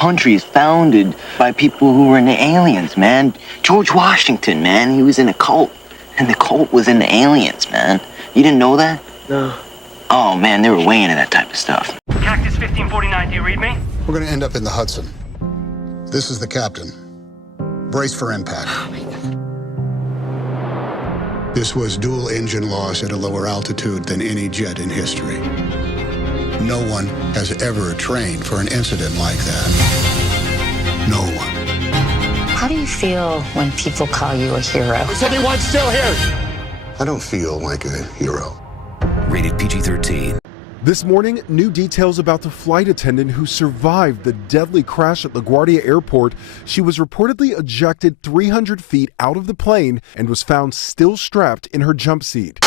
country is founded by people who were into aliens, man. George Washington, man, he was in a cult. And the cult was into aliens, man. You didn't know that? No. Oh, man, they were way into that type of stuff. Cactus 1549, do you read me? We're going to end up in the Hudson. This is the captain. Brace for impact. Oh, my God. This was dual engine loss at a lower altitude than any jet in history. No one has ever trained for an incident like that. No one. How do you feel when people call you a hero? Is anyone still here? I don't feel like a hero. Rated PG-13. This morning, new details about the flight attendant who survived the deadly crash at LaGuardia Airport. She was reportedly ejected 300 feet out of the plane and was found still strapped in her jump seat.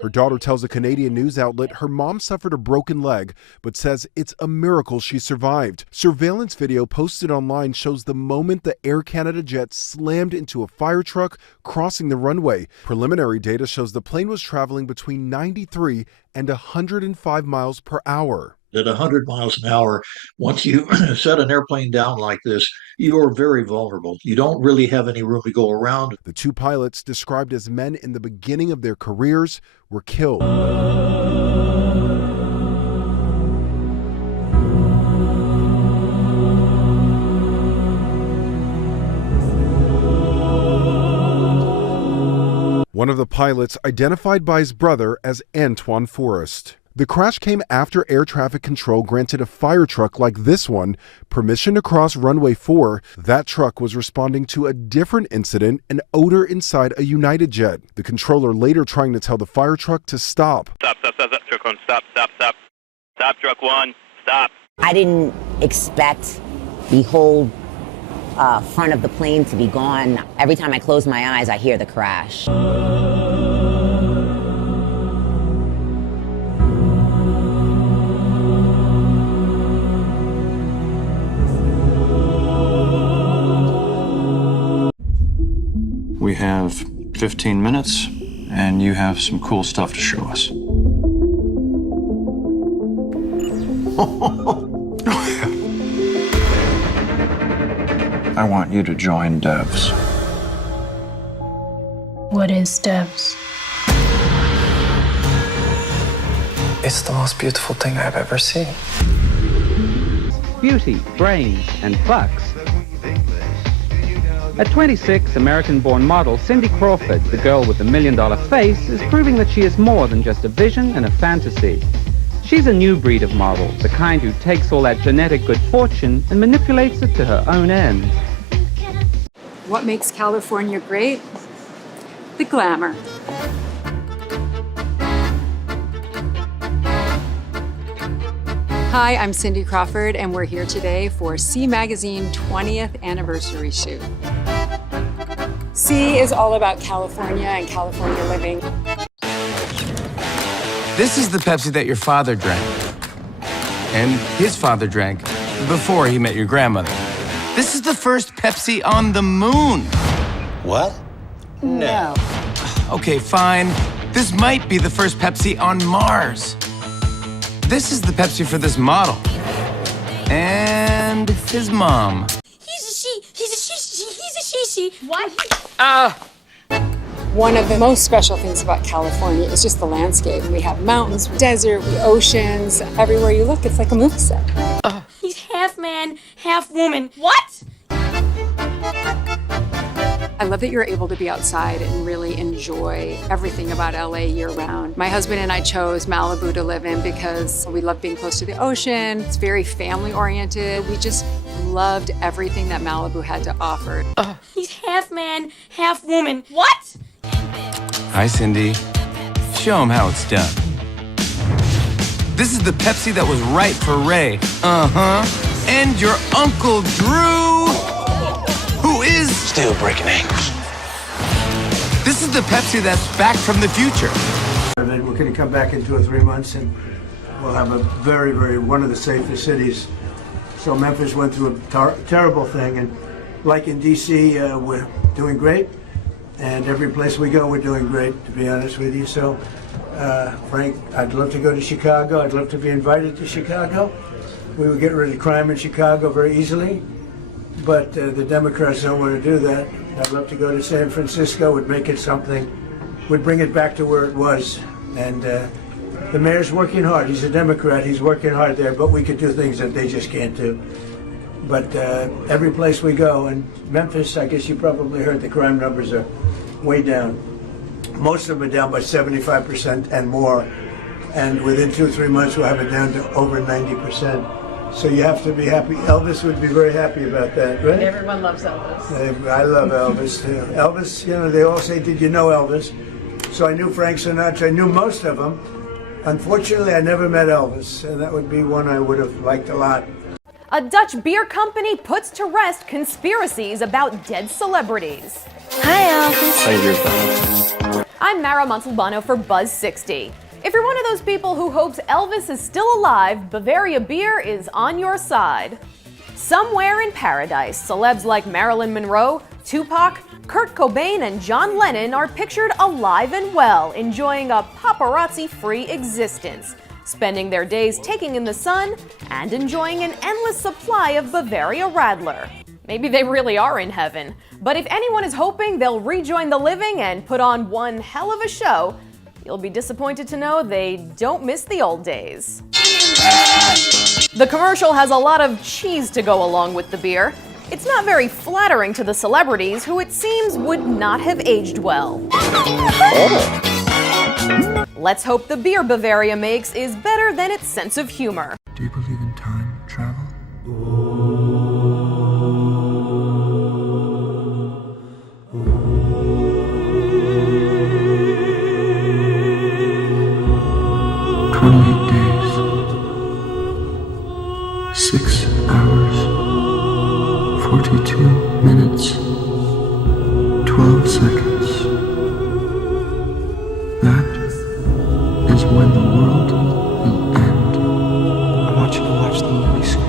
Her daughter tells a Canadian news outlet her mom suffered a broken leg, but says it's a miracle she survived. Surveillance video posted online shows the moment the Air Canada jet slammed into a fire truck crossing the runway. Preliminary data shows the plane was traveling between 93 and 105 miles per hour. At 100 miles an hour, once you set an airplane down like this, you are very vulnerable. You don't really have any room to go around. The two pilots, described as men in the beginning of their careers, were killed. One of the pilots identified by his brother as Antoine Forrest. The crash came after air traffic control granted a fire truck like this one permission to cross runway 4. That truck was responding to a different incident, an odor inside a United jet. The controller later trying to tell the fire truck to stop. Stop, truck one, stop. Stop, truck one, stop. I didn't expect the whole front of the plane to be gone. Every time I close my eyes, I hear the crash. We have 15 minutes, and you have some cool stuff to show us. I want you to join Devs. What is Devs? It's the most beautiful thing I've ever seen. Beauty, brains, and bucks. At 26, American-born model Cindy Crawford, the girl with the $1 million face, is proving that she is more than just a vision and a fantasy. She's a new breed of model, the kind who takes all that genetic good fortune and manipulates it to her own ends. What makes California great? The glamour. Hi, I'm Cindy Crawford, and we're here today for C Magazine 20th anniversary shoot. C is all about California and California living. This is the Pepsi that your father drank. And his father drank before he met your grandmother. This is the first Pepsi on the moon. What? No. Okay, fine. This might be the first Pepsi on Mars. This is the Pepsi for this model. And his mom. He's a she. He's a she. He's a she. What? One of the most special things about California is just the landscape. We have mountains, desert, oceans. Everywhere you look, it's like a movie set. He's half man, half woman. What? I love that you're able to be outside and really enjoy everything about LA year-round. My husband and I chose Malibu to live in because we love being close to the ocean. It's very family-oriented. We just loved everything that Malibu had to offer. He's half man, half woman. What? Hi, Cindy. Show him how it's done. This is the Pepsi that was right for Ray. And your Uncle Drew, who is still breaking ankles. This is the Pepsi that's back from the future. And then we're going to come back in 2 or 3 months, and we'll have a very, one of the safest cities. So Memphis went through a terrible thing, and like in D.C., we're doing great, and every place we go, we're doing great, to be honest with you. So, Frank, I'd love to go to Chicago. I'd love to be invited to Chicago. We would get rid of crime in Chicago very easily, but the Democrats don't want to do that. I'd love to go to San Francisco, would make it something, would bring it back to where it was. And the mayor's working hard. He's a Democrat. He's working hard there, but we could do things that they just can't do. But every place we go, and Memphis, I guess you probably heard the crime numbers are way down. Most of them are down by 75% and more. And within 2 or 3 months, we'll have it down to over 90%. So you have to be happy. Elvis would be very happy about that, right? Everyone loves Elvis. I love Elvis, too. Elvis, you know, they all say, did you know Elvis? So I knew Frank Sinatra. I knew most of them. Unfortunately, I never met Elvis, and that would be one I would have liked a lot. A Dutch beer company puts to rest conspiracies about dead celebrities. Hi, Elvis. Hi, dear. I'm Mara Montalbano for Buzz 60. If you're one of those people who hopes Elvis is still alive, Bavaria Beer is on your side. Somewhere in paradise, celebs like Marilyn Monroe, Tupac, Kurt Cobain, and John Lennon are pictured alive and well, enjoying a paparazzi-free existence, spending their days taking in the sun and enjoying an endless supply of Bavaria Radler. Maybe they really are in heaven, but if anyone is hoping they'll rejoin the living and put on one hell of a show, you'll be disappointed to know they don't miss the old days. The commercial has a lot of cheese to go along with the beer. It's not very flattering to the celebrities, who it seems would not have aged well. Let's hope the beer Bavaria makes is better than its sense of humor. Do you believe in time travel? 28 days, 6 hours, 42 minutes, 12 seconds. That is when the world will end. I want you to watch the movie screen.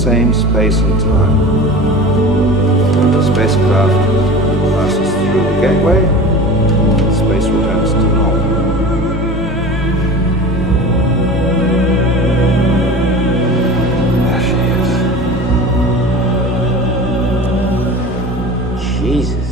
same space and time. The spacecraft passes through the gateway, and space returns to normal. There she is. Jesus.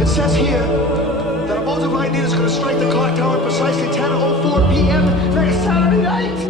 It says here that a bolt of lightning is going to strike the clock tower at precisely 10:04 p.m. next Saturday night.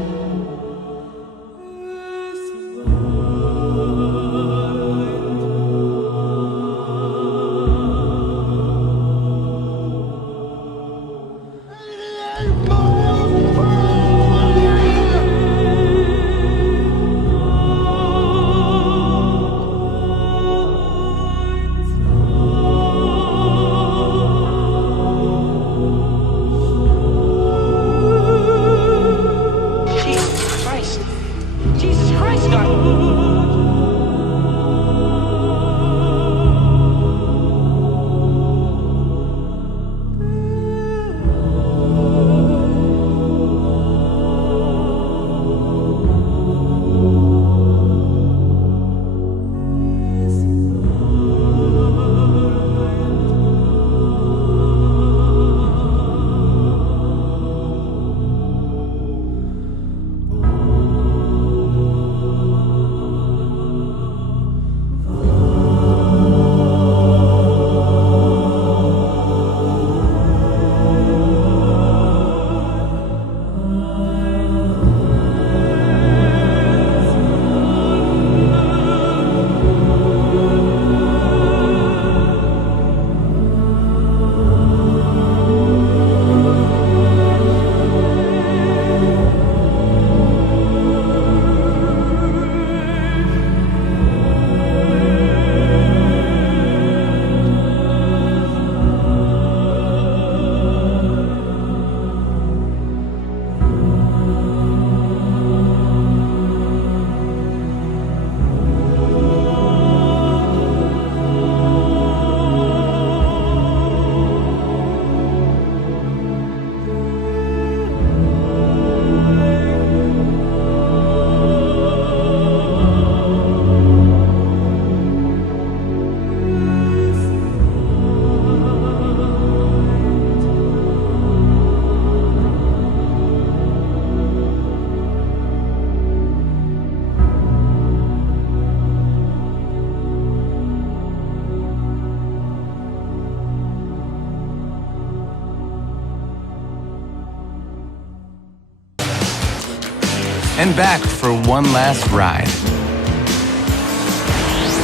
and back for one last ride.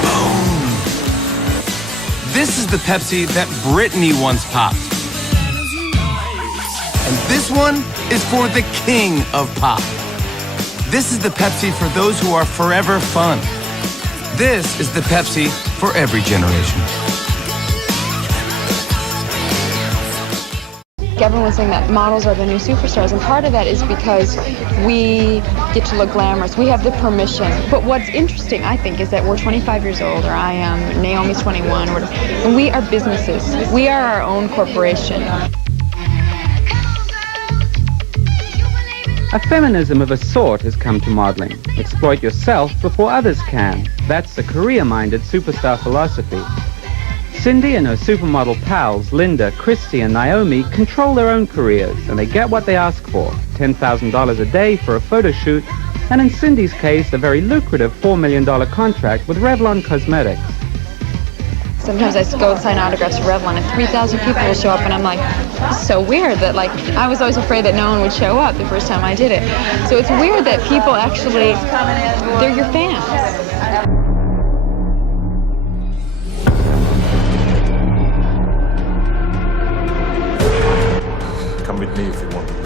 Boom! This is the Pepsi that Britney once popped. And this one is for the king of pop. This is the Pepsi for those who are forever fun. This is the Pepsi for every generation. Everyone's saying that models are the new superstars, and part of that is because we get to look glamorous. We have the permission. But what's interesting, I think, is that we're 25 years old, or I am, Naomi's 21, and we are businesses. We are our own corporation. A feminism of a sort has come to modeling. Exploit yourself before others can. That's the career-minded superstar philosophy. Cindy and her supermodel pals, Linda, Christy, and Naomi, control their own careers, and they get what they ask for, $10,000 a day for a photo shoot, and in Cindy's case, a very lucrative $4 million contract with Revlon Cosmetics. Sometimes I go sign autographs for Revlon, and 3,000 people will show up, and I'm like, this is so weird that, like, I was always afraid that no one would show up the first time I did it. So it's weird that people actually, they're your fans. Come with me if you want to live.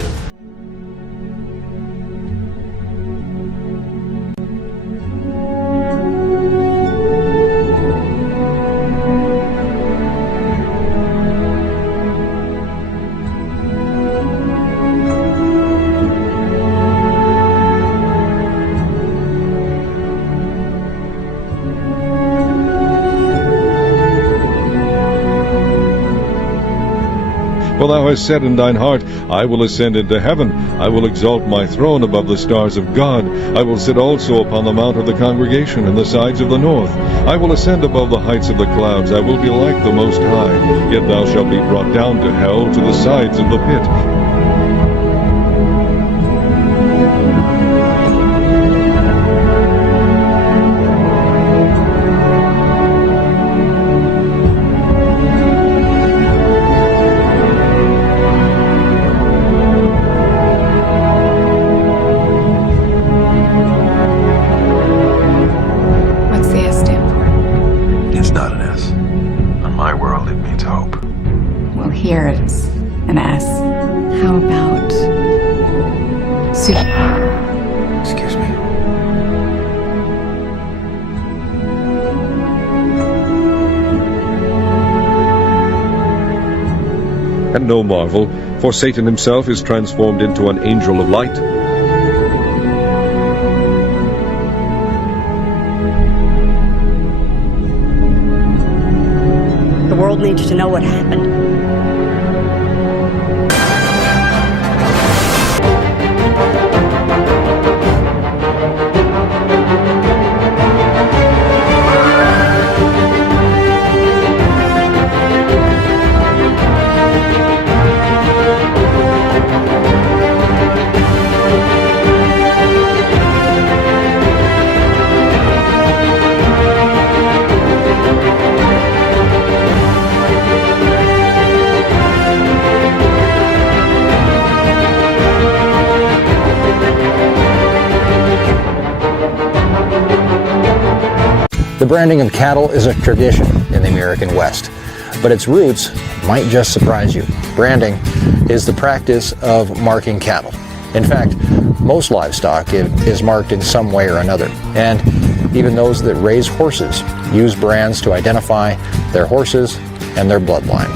For thou hast said in thine heart, I will ascend into heaven. I will exalt my throne above the stars of God. I will sit also upon the mount of the congregation in the sides of the north. I will ascend above the heights of the clouds. I will be like the Most High. Yet thou shalt be brought down to hell, to the sides of the pit. Here it is, an S. How about super? Excuse me. And no marvel, for Satan himself is transformed into an angel of light. The world needs to know what happened. The branding of cattle is a tradition in the American West, but its roots might just surprise you. Branding is the practice of marking cattle. In fact, most livestock is marked in some way or another, and even those that raise horses use brands to identify their horses and their bloodline.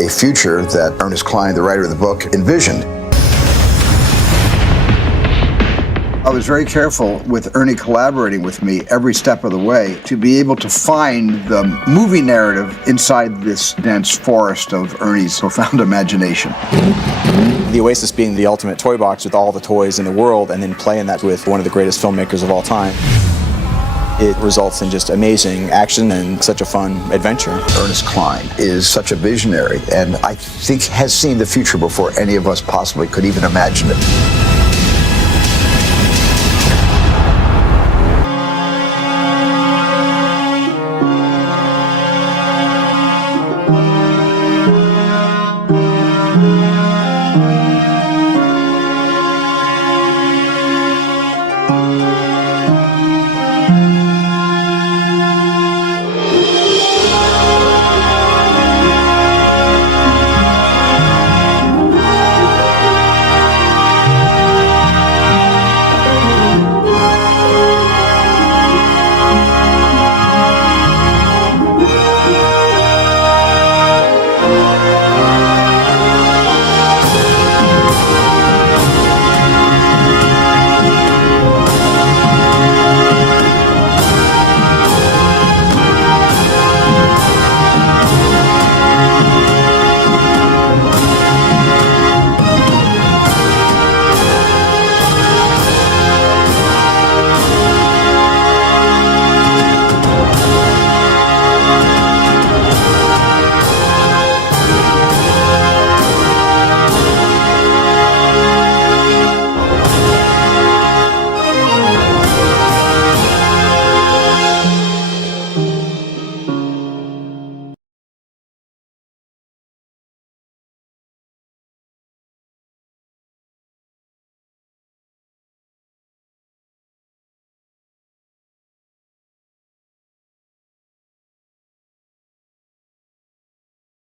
A future that Ernest Cline, the writer of the book, envisioned. I was very careful with Ernie collaborating with me every step of the way to be able to find the movie narrative inside this dense forest of Ernie's profound imagination. The Oasis being the ultimate toy box with all the toys in the world, and then playing that with one of the greatest filmmakers of all time. It results in just amazing action and such a fun adventure. Ernest Cline is such a visionary, and I think has seen the future before any of us possibly could even imagine it.